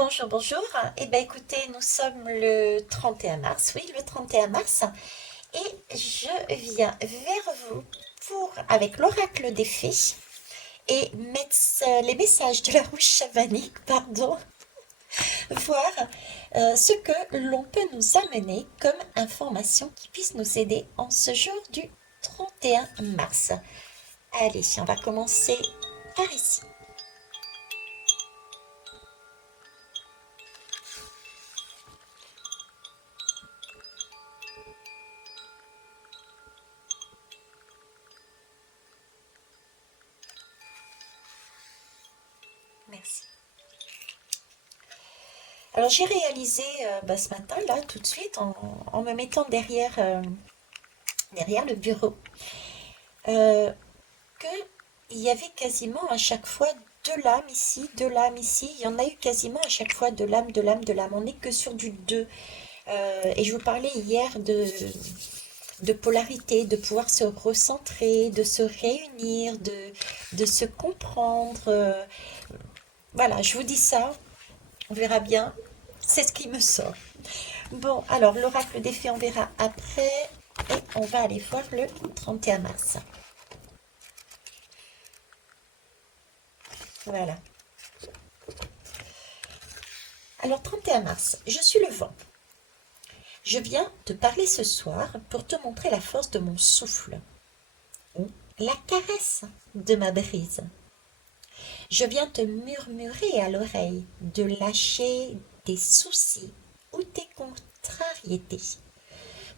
Bonjour, bonjour. Eh bien, écoutez, nous sommes le 31 mars, oui, le 31 mars, et je viens vers vous avec l'oracle des fées et les messages de la roue chamanique, pardon, voir ce que l'on peut nous amener comme information qui puisse nous aider en ce jour du 31 mars. Allez, on va commencer par ici. Merci. Alors j'ai réalisé ce matin, là, tout de suite, en me mettant derrière le bureau, euh, qu'il y avait quasiment à chaque fois deux lames ici, deux lames ici. Il y en a eu quasiment à chaque fois deux lames, deux lames, deux lames. On n'est que sur du 2. Et je vous parlais hier de polarité, de pouvoir se recentrer, de se réunir, de se comprendre. Voilà, je vous dis ça, on verra bien. C'est ce qui me sort. Bon, alors l'oracle des fées, on verra après. Et on va aller voir le 31 mars. Voilà. Alors 31 mars, je suis le vent. Je viens te parler ce soir pour te montrer la force de mon souffle ou la caresse de ma brise. Je viens te murmurer à l'oreille de lâcher tes soucis ou tes contrariétés.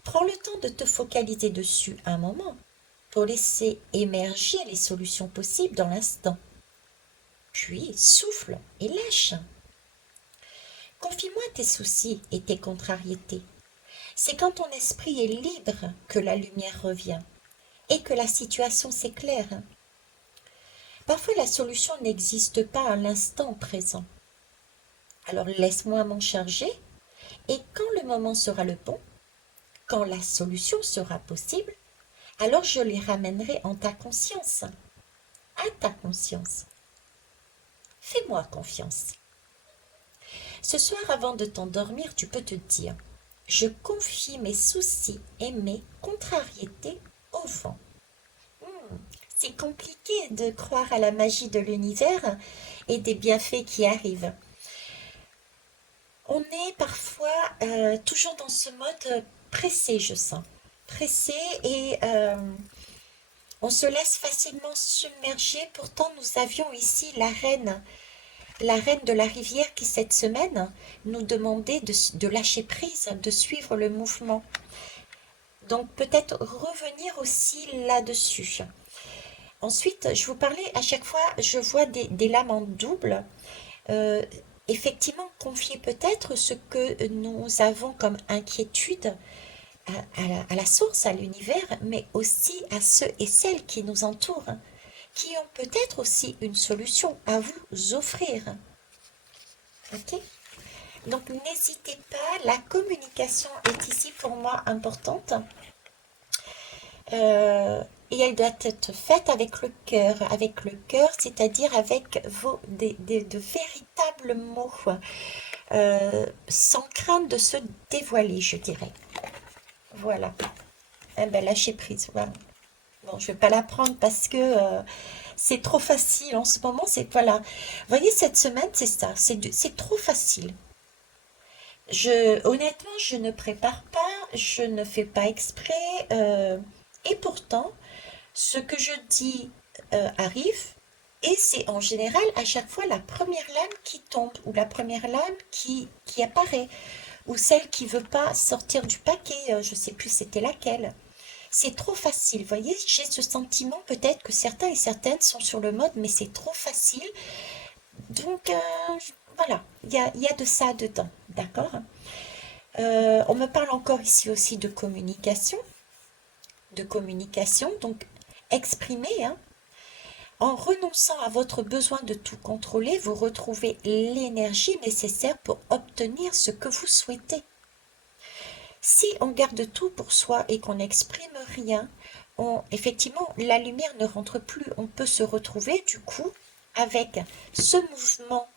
Prends le temps de te focaliser dessus un moment pour laisser émerger les solutions possibles dans l'instant. Puis souffle et lâche. Confie-moi tes soucis et tes contrariétés. C'est quand ton esprit est libre que la lumière revient et que la situation s'éclaire. Parfois la solution n'existe pas à l'instant présent. Alors laisse-moi m'en charger et quand le moment sera le bon, quand la solution sera possible, alors je les ramènerai en ta conscience, à ta conscience. Fais-moi confiance. Ce soir avant de t'endormir, tu peux te dire: je confie mes soucis et mes contrariétés au vent. C'est compliqué de croire à la magie de l'univers et des bienfaits qui arrivent. On est parfois toujours dans ce mode pressé, je sens. Pressé et on se laisse facilement submerger. Pourtant, nous avions ici la reine de la rivière qui, cette semaine, nous demandait de lâcher prise, de suivre le mouvement. Donc peut-être revenir aussi là-dessus. Ensuite, je vous parlais, à chaque fois, je vois des lames en double. Euh, Effectivement, confier peut-être ce que nous avons comme inquiétude à la source, à l'univers, mais aussi à ceux et celles qui nous entourent, qui ont peut-être aussi une solution à vous offrir. Ok? Donc n'hésitez pas, la communication est ici pour moi importante. Et elle doit être faite avec le cœur, c'est-à-dire avec de véritables mots, sans crainte de se dévoiler, je dirais. Voilà. Eh ben, lâcher prise, voilà. Bon, je vais pas la prendre parce que c'est trop facile en ce moment. C'est voilà. Vous voyez, cette semaine, c'est ça. C'est trop facile. Honnêtement, je ne prépare pas, je ne fais pas exprès, et pourtant, ce que je dis arrive, et c'est en général à chaque fois la première lame qui tombe, ou la première lame qui apparaît, ou celle qui veut pas sortir du paquet, je sais plus c'était laquelle. C'est trop facile, vous voyez, j'ai ce sentiment peut-être que certains et certaines sont sur le mode, mais c'est trop facile. Donc voilà, il y a de ça dedans, d'accord? On me parle encore ici aussi de communication, donc exprimer, hein. En renonçant à votre besoin de tout contrôler, vous retrouvez l'énergie nécessaire pour obtenir ce que vous souhaitez. Si on garde tout pour soi et qu'on n'exprime rien, effectivement, la lumière ne rentre plus. On peut se retrouver du coup avec ce mouvement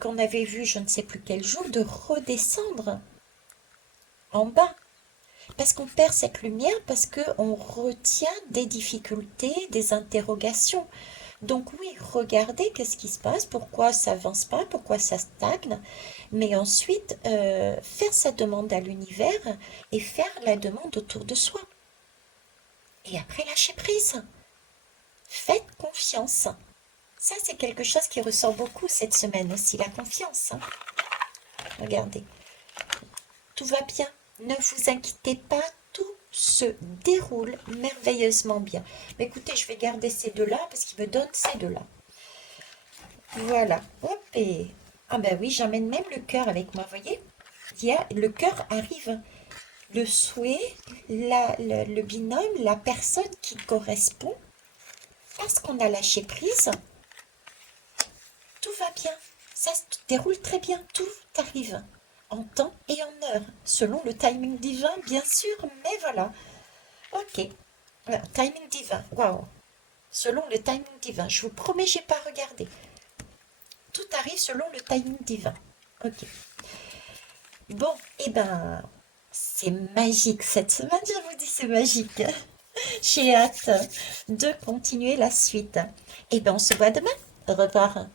qu'on avait vu je ne sais plus quel jour, de redescendre en bas. Parce qu'on perd cette lumière, parce qu'on retient des difficultés, des interrogations. Donc oui, regardez qu'est-ce qui se passe, pourquoi ça avance pas, pourquoi ça stagne, mais ensuite faire sa demande à l'univers et faire la demande autour de soi. Et après lâcher prise. Faites confiance. Ça, c'est quelque chose qui ressort beaucoup cette semaine aussi, la confiance, hein. Regardez, tout va bien. Ne vous inquiétez pas, tout se déroule merveilleusement bien. Mais écoutez, je vais garder ces deux-là parce qu'ils me donnent ces deux-là. Voilà. Hop et... Ah ben oui, j'emmène même le cœur avec moi, voyez? Le cœur arrive. Le souhait, le binôme, la personne qui correspond, parce qu'on a lâché prise, tout va bien. Ça se déroule très bien. Tout arrive en temps et en heure, selon le timing divin, bien sûr, mais voilà. Ok. Voilà, timing divin. Waouh. Selon le timing divin. Je vous promets, j'ai pas regardé. Tout arrive selon le timing divin. Ok. Bon, eh ben, c'est magique cette semaine, je vous dis, c'est magique. J'ai hâte de continuer la suite. Eh ben, on se voit demain. Au revoir.